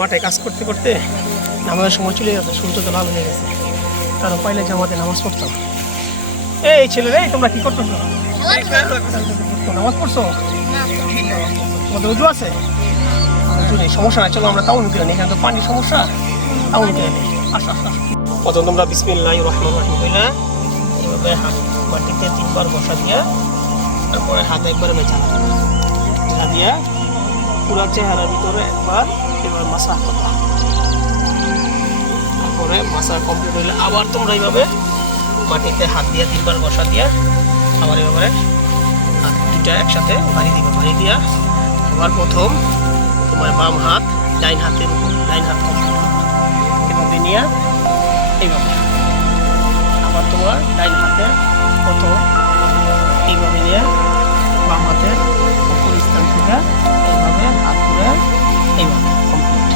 মাঠে কাজ করতে করতে নামাজের সময় চলে যাচ্ছে সূর্য তো লাল হয়ে গেছে কারণ পাইলে যে আমাদের নামাজ পড়তাম। এই ছেলে রে, তোমরা কি করতেছো? নামাজ পড়ছো? তোমাদের উজু আছে? উজু নেই, সমস্যা নাই, চলো আমরা তাও নিতে নেই, এখানে তো পানির সমস্যা। তাও নিতে নেই। আসো আসো। প্রথম তোমরা বিসমিল্লাহ রহমান রহিম বইলা এভাবে হাত মাটিতে তিনবার বসা দিয়া, তারপরে হাত একবারে মেচা মেচা দিয়া। পুরো চেহারার ভিতরে একবার, এবার মাসাজ করবা তারপরে মাসা কমপ্লিট হইলে আবার তোমরা এইভাবে মাটিতে হাত দিয়ে তিনবার বসা দিয়া আবার এভাবে হাত দুটা একসাথে বাড়ি দিবা, বাড়ি দিয়া আবার প্রথম তোমার বাম হাত ডাইন হাতের উপর, ডাইন হাত এভাবে নিয়ে এইভাবে। আবার তোমার ডাইন হাতে প্রথম এইভাবে নিয়ে বাম হাতের উপর স্থান থেকে এইভাবে কমপ্লিট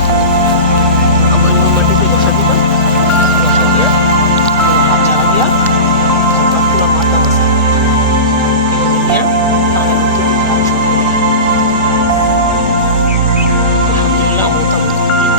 আবার মাটিতে বসা দিবা। বসা দিয়ে হাত জানা দিয়া পুরো মাথা বসে। এইভাবে নিয়ে তাহলে হচ্ছে তুমি হাত সরিয়ে নিবে। আলহামদুলিল্লাহ আমার তাবু কমপ্লিট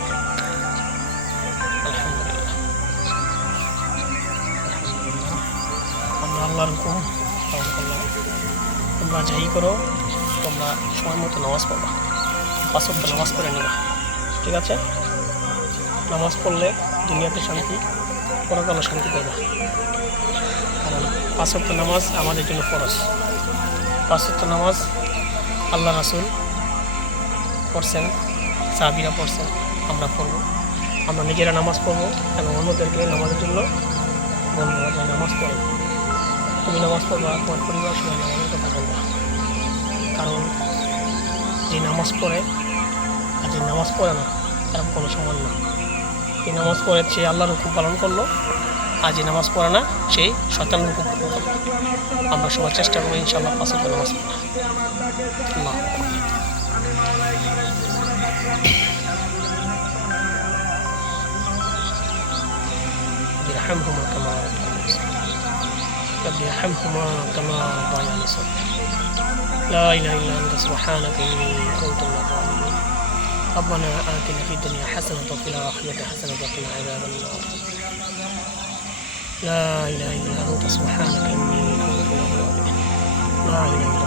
আল্লাহর হুকুম তোমরা যাই করো, তোমরা সময় মতো নামাজ পড়বা। পাঁচ ওয়াক্ত নামাজ পড়ে নিবা, ঠিক আছে? নামাজ পড়লে দুনিয়াতে শান্তি, পরকালে শান্তি পাইবা কারণ পাঁচ ওয়াক্ত নামাজ আমাদের জন্য ফরজ। পাঁচ ওয়াক্ত নামাজ আল্লাহ রাসুল পড়ছেন, সাহাবিরা পড়ছেন, আমরা পড়ব। আমরা নিজেরা নামাজ পড়ব এবং অন্যদেরকে নামাজের জন্য তুমি নামাজ পড়বা তোমার পরিবার সবাই নামাজের কথা বলবা কারণ যে নামাজ পড়ে আর যে নামাজ পড়ে না এরকম কোনো সমান না যে নামাজ পড়ে সে আল্লাহর হুকুম পালন করলো আর যে নামাজ পড়ে না সেই শতান হুকুম পালন করলো আমরা সবাই চেষ্টা করবো ইনশাল্লাহ পাঁচ ওয়াক্ত নামাজ পড়া আল্লাহ يرحمهما كما ربياني ربي ارحمهما كما ربياني صغيرا لا إله إلا أنت سبحانك إني كنت من الظالمين. ربنا آتنا في الدنيا حسنة وفي الآخرة حسنة وقنا عذاب النار. لا إله إلا أنت سبحانك إني كنت من الظالمين. لا إله